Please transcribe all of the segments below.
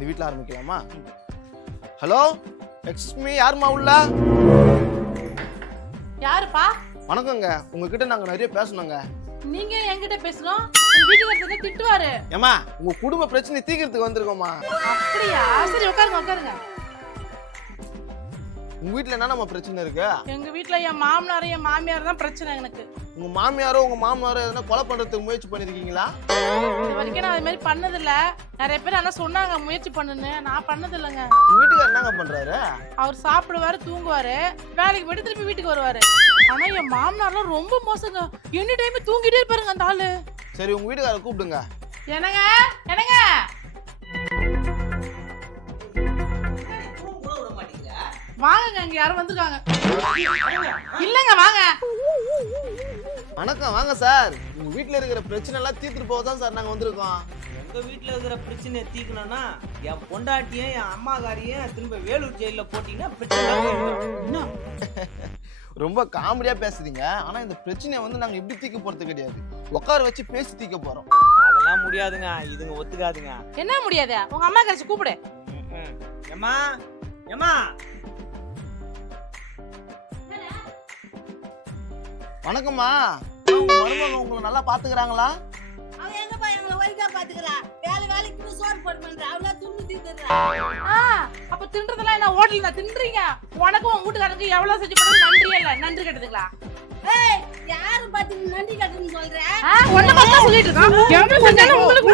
இந்த வீட்டில் ஆரம்பிக்கலாமா? ஹலோ, எக்ஸ்கியூஸ் மீ, யாருமா உள்ள? யாருப்பா? வணக்கங்க, உங்ககிட்ட நாங்கள் நிறைய பேசணுங்க. நீங்க என்கிட்ட பேசணும்? வீட்டுக்கு வரதுக்கு திட்டுவாரு. ஏமா, உங்க குடும்ப பிரச்சனை தீர்க்கிறதுக்கு வந்திருக்கோமா. அப்படியா? சரி உட்காருங்க உட்காருங்க. உங்க வீட்டுல என்ன பிரச்சனை இருக்கு? எங்க வீட்டுல என் மாமனார் என் மாமியார் தான் பிரச்சனை எனக்கு. உங்க மாமியாரோ உங்க மாமனாரோ எதனா கொலை பண்றதுக்கு முயற்சி பண்ணிருக்கீங்களா? இது வரைக்கும் நான் அது மாதிரி பண்ணது இல்ல. நிறைய பேர் ஆனா சொன்னாங்க முயற்சி பண்ணுன்னு. நான் பண்ணது இல்லைங்க. உங்க வீட்டுக்காரர் என்னங்க பண்றாரு? அவர் சாப்பிடுவாரு, தூங்குவாரு, வேலைக்கு போயிட்டு திருப்பி வீட்டுக்கு வருவாரு. ஆனா என் மாமனார்லாம் ரொம்ப மோசங்க. எனி டைம் தூங்கிட்டே இருப்பாருங்க அந்த ஆளு. சரி, உங்க வீட்டுக்காரரை கூப்பிடுங்க. என்னங்க என்னங்க வாங்க, இங்க யாரும் வந்திருக்காங்க. இல்லங்க வாங்க. வணக்கம், வாங்க சார். உங்க வீட்டுல இருக்கிற பிரச்சனை எல்லாம் தீர்த்துட்டு போகதான் சார் நாங்க வந்திருக்கோம். எங்க வீட்டுல இருக்கிற பிரச்சனையை தீக்கணும்னா என் பொண்டாட்டியும் என் அம்மாக்காரியும் திரும்ப வேலூர் ஜெயில போட்டீங்கன்னா பிரச்சனை. ரொம்ப காமெடியா பேசுறீங்க. ஆனா இந்த பிரச்சனையை நாங்க எப்படி தீர்க்க போறது கிடையாது. உட்கார வச்சு பேசி தீர்க்க போறோம். அதெல்லாம் முடியாதுங்க, இதுங்க ஒத்துக்காதுங்க. என்ன முடியாது? உங்க அம்மா கழிச்சு கூப்பிடு. ஏமா ஏமா. வணக்கம்மா. உங்க மருமக உங்களை நல்லா பாத்துக்கிறாங்களா? அவ எங்கப்பா எங்களை ஒழுங்கா பாத்துக்கிறா? வேலைக்கு சோறு போட்டு பண்றா. அவளா துண்ணு தீர்த்துறா. அப்ப தின்றதெல்லாம் என்ன ஹோட்டல்ல தான் தின்றீங்க? உனக்கும் உங்க வீட்டுக்காரருக்கு எவ்வளவு செஞ்சு போட்டு நன்றியே இல்ல. நன்றி கட்டுதுங்களா? ஏய், யாரு பாத்து நன்றி கட்டுன்னு சொல்ற? ஒண்ணு மட்டும் சொல்லிட்டு இருக்கான். எவ்வளவு செஞ்சாலும் உங்களுக்கு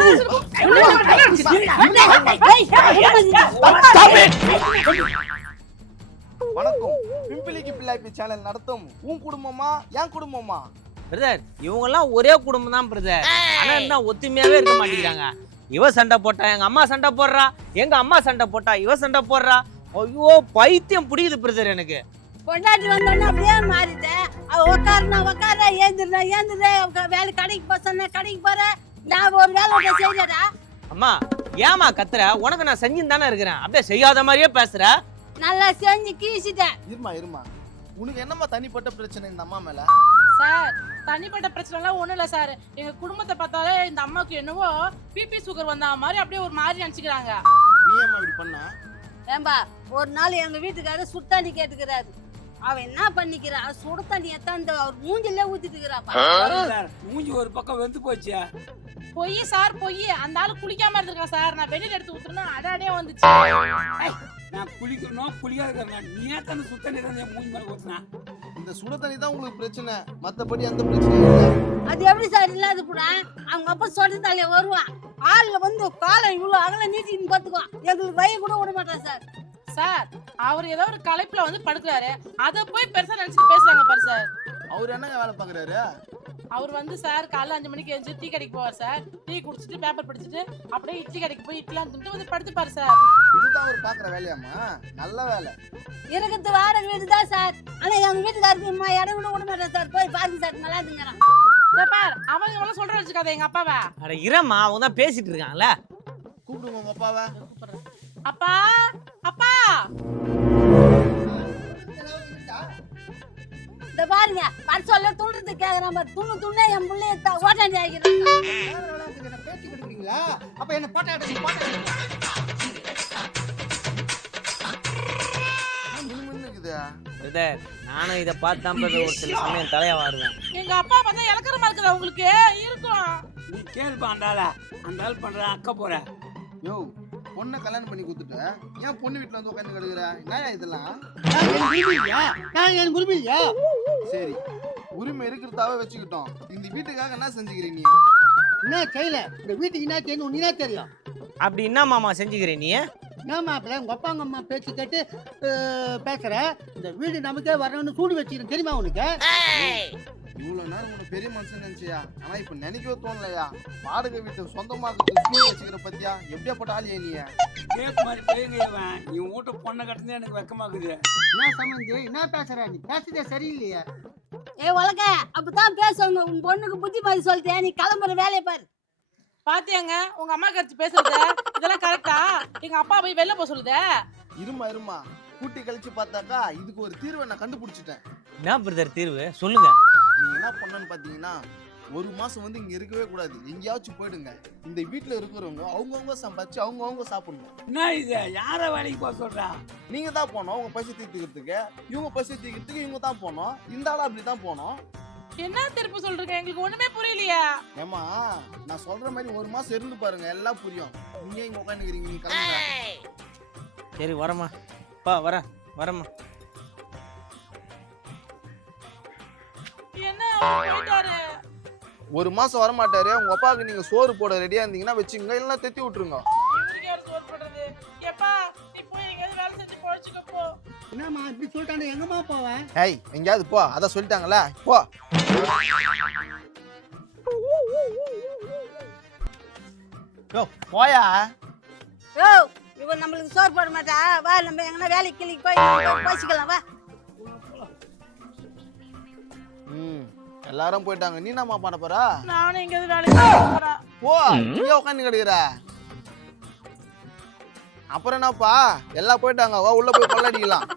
வணக்கம். பிம்பிளிக்கு பிள்ளைப்பி சேனல் நடத்தும் உன் குடும்பமா என் குடும்பமா? பிரதர், இவங்க எல்லாம் ஒரே குடும்பம் தான் பிரதர். ஆனா என்ன ஒத்துமையாவே இருக்க மாட்டேங்கிறாங்க. இவ சண்டை போட்டா எங்க அம்மா சண்டை போடுறா, எங்க அம்மா சண்டை போட்டா இவ சண்டை போடுறா. ஐயோ, பைத்தியம் பிடிக்குது பிரதர் எனக்கு. பொண்டாட்டி வந்தோன்னா அப்படியே மாறிட்டேன். அவ உட்கார ஏந்துடுற வேலை கடைக்கு போக சொன்ன கடைக்கு போற. நான் ஒரு வேலை செய்யறா. அம்மா ஏமா கத்துற? உனக்கு நான் செஞ்சுன்னு தானே இருக்கிறேன். அப்படியே செய்யாத மாதிரியே பேசுற. நல்லா செஞ்சு கீசிட்டேன். இருமா. உனக்கு என்னம்மா தனிப்பட்ட பிரச்சனை இந்த அம்மா மேல? சார், தனிப்பட்ட பிரச்சனை எல்லாம் ஒண்ணும் இல்ல சார். எங்க குடும்பத்தை பார்த்தாலே இந்த அம்மாவுக்கு என்னவோ பிபி சுகர் வந்த மாதிரி அப்படியே ஒரு மாதிரி நினைச்சுக்கிறாங்க. நீ அம்மா இப்படி பண்ணா? ஏம்பா, ஒரு நாள் எங்க வீட்டுக்காரர் சுத்தாண்டி கேட்டுக்கிறாரு. அவ என்ன பண்ணிக்கிறா? சுடு தண்ணி எத்தாந்து அவர் மூஞ்சிலே ஊத்திட்டு இருக்கிறாப்பா. மூஞ்சி ஒரு பக்கம் வெந்து போச்சு. பொய் சார், பொய். அந்த ஆளு குளிக்காம இருந்திருக்கா சார். நான் வெளியில எடுத்து ஊத்துறேன்னா அடாடே வந்துச்சு. நான் குளிக்கணும் குளிக்காத நீ தானே சுத்தண்ணி தான் என் மூஞ்சி மேல ஊத்துனா. இந்த சுட தண்ணி தான் உங்களுக்கு பிரச்சனை, மத்தபடி அந்த பிரச்சனையும் இல்லை. அது எப்படி சார் இல்லாத கூட? அவங்க அப்பா சொட்டு தலைய வருவான். ஆள்ல காலை இவ்வளவு அகல நீட்டின்னு பாத்துக்குவான். எங்களுக்கு வய கூட விட மாட்டான் சார். சார், அவர் ஏதோ ஒரு களைப்புல படுக்கிறாரு. அத போய் பெருசா நினைச்சிட்டு பேசுறாங்க பாரு சார். அவர் என்னங்க வேலை பாக்குறாரு? அவர் சார் காலைல 5 மணிக்கு எழுந்து டீ கடைக்கு போவார் சார். டீ குடிச்சிட்டு பேப்பர் படிச்சுட்டு அப்படியே இட்லி கடைக்கு போய் இட்லாம் தின்ட்டு படுத்துப்பாரு சார். இதுதான் அவர் பாக்குற வேலையாமா? நல்ல வேலை. இருக்கிறது வாடகை வீடு தான் சார். ஆனா எங்க வீட்டுக்காரருக்கு அம்மா இடம் கூட விட மாட்டேன் சார். போய் பாருங்க சார், நல்லா இருந்துங்கிறான். அவங்க எவ்வளவு சொல்ற வச்சுக்காத எங்க அப்பாவை. அட இரம்மா, அவங்க தான் பேசிட்டு இருக்காங்கல்ல. கூப்பிடுங்க உங்க அப்பாவை. அப்பா அப்பா. இந்த பாருங்க, பரிசோல்ல துண்டுறது கேக்குறான் பாரு. துண்ணே என் பிள்ளைய ஓட்டாண்டி ஆகிடுறாங்க. பேச்சு கொடுக்குறீங்களா? அப்ப என்ன போட்டா பிரதர், நானும் இதை பார்த்தான் பிரதர் ஒரு சில சமயம் தலையா வாருவேன். எங்க அப்பா பார்த்தா இலக்கரமா இருக்குதா உங்களுக்கு? இருக்கும். நீ கேள்ப்பா அந்த ஆள் பண்ற அக்க போற. யோ, பொண்ணை கல்யாணம் பண்ணி கொடுத்துட்டு ஏன் பொண்ணு வீட்டுல உட்காந்து கிடக்குற? என்ன இதெல்லாம்? என் உரிமை இல்லையா? சரி, உரிமை இருக்கிறதாவே வச்சுக்கிட்டோம். இந்த வீட்டுக்காக என்ன செஞ்சுக்கிறீங்க? என்ன செய்யல? இந்த வீட்டுக்கு என்ன செய்யணும் நீனா தெரியும். அப்படி என்ன மாமா செஞ்சுக்கிற நீ? என்ன மாப்பிள்ள, உங்க அப்பா அம்மா பேச்சு கேட்டு பேசுற. இந்த வீடு நமக்கே வரணும்னு சூடு வச்சுக்கிறேன் தெரியுமா உனக்கு? இவ்வளவு நேரம் உனக்கு பெரிய மனுஷன் நினைச்சியா? ஆனா இப்ப நினைக்கவே தோணலையா? வாடகை வீட்டு சொந்தமாக வச்சுக்கிற பத்தியா? எப்படியா போட்ட ஆளியா நீ? கேப் மாதிரி பேங்க இவன் வீட்டு பொண்ணை கட்டுறது எனக்கு வெக்கமாக்குது. என்ன சம்பந்தி, என்ன பேசுற? நீ பேசுறதே சரியில்லையா? உலக அப்படித்தான் பேசுவாங்க. உன் பொண்ணுக்கு புத்தி மாதிரி சொல்லிட்டேன். நீ கிளம்புற வேலையை பாரு. பாத்தியாங்க உங்க அம்மா கருத்து பேசுறது? இதெல்லாம் கரெக்டா? எங்க அப்பா போய் வெளில போக சொல்லுதே. இருமா கூட்டி கழிச்சு பார்த்தாக்கா இதுக்கு ஒரு தீர்வை நான் கண்டுபிடிச்சிட்டேன். என்ன பிரதர் தீர்வு சொல்லுங்க. நீங்க என்ன பண்ணணும்னு பாத்தீங்கன்னா, ஒரு மாசம் வந்து இங்க இருக்கவே கூடாது, எங்கேயாச்சும் போயிடுங்க. இந்த வீட்டுல இருக்கிறவங்க அவங்கவுங்க சம்பாதிச்சு அவங்கவுங்க சாப்பிடணும். என்ன இது யார வேலைக்கு போக சொல்றா? நீங்க தான் போனோம் உங்க பசி தீர்த்துக்கிறதுக்கு, இவங்க பசி தீர்க்கிறதுக்கு இவங்க தான் போனோம், இந்த ஆளா அப்படிதான் போனோம். என்ன திருப்பி சொல்றீங்க? எங்களுக்கு ஒண்ணுமே புரியலையா? ஏமா நான் சொல்ற மாதிரி ஒரு மாசம் இருந்து பாருங்க, எல்லாம் புரியும். நீங்க இங்க உட்காந்துக்கிறீங்க, நீங்க கிளம்புங்க. சரி வரமா பா, வரமா. என்ன அவர் போயிட்டாரு? ஒரு மாசம் வர மாட்டாரு. உங்க அப்பாவுக்கு நீங்க சோறு போட ரெடியா இருந்தீங்கன்னா வச்சுங்க, இல்லைன்னா தெத்தி விட்டுருங்க. இவருக்கு யார் சோறு போடுறது? எப்பா நீ போய் எங்கேயாவது வேலை செஞ்சு பொழைச்சுக்க போ. என்னம்மா இப்படி சொல்லிட்டானே, எங்கம்மா போவேன்? ஏய் எங்கேயாவது போ, அதான் சொல்லிட்டாங்கல்ல, போ. யோ போயா. ஓ இவன் நம்மளுக்கு சோறு போட மாட்டா, வா நம்ம எங்கன்னா வேலைக்கு கிளிக்கு போய் பேசிக்கலாம் வா. எல்லாரும் போயிட்டாங்க, நீ என்னம்மா பண்ண போற? நானும் எங்கேயாவது வேலைக்கு போறேன். போ, நீ உட்காந்து கிடக்குற. அப்புறம் என்னப்பா, எல்லாம் போயிட்டாங்க, வா உள்ள போய் கொள்ளடிக்கலாம்.